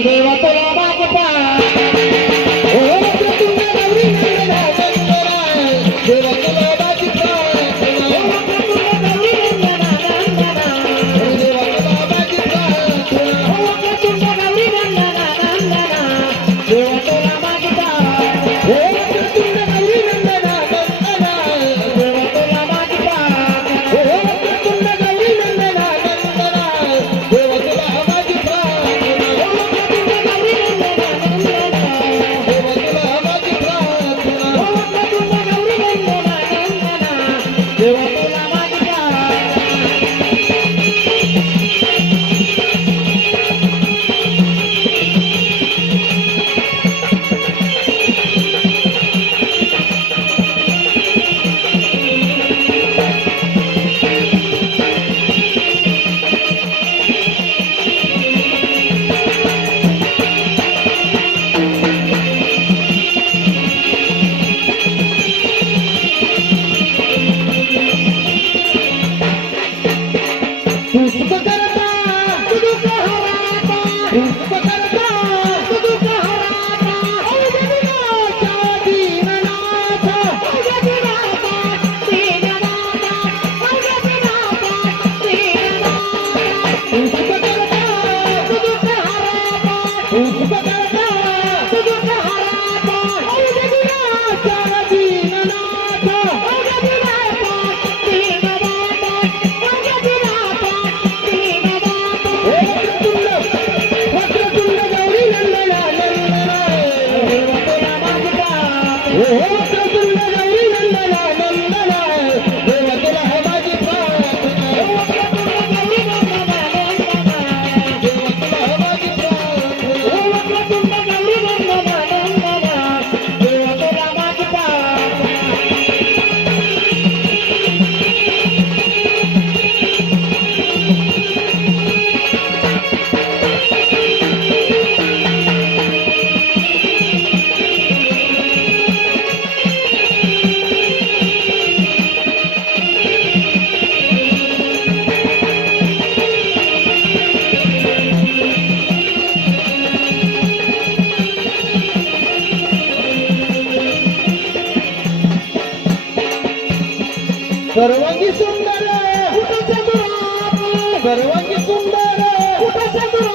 Thank you. Uhum. ಸರ್ವಂಗಿ Sundara. ಸರ್ವಂಗಿ Sundara.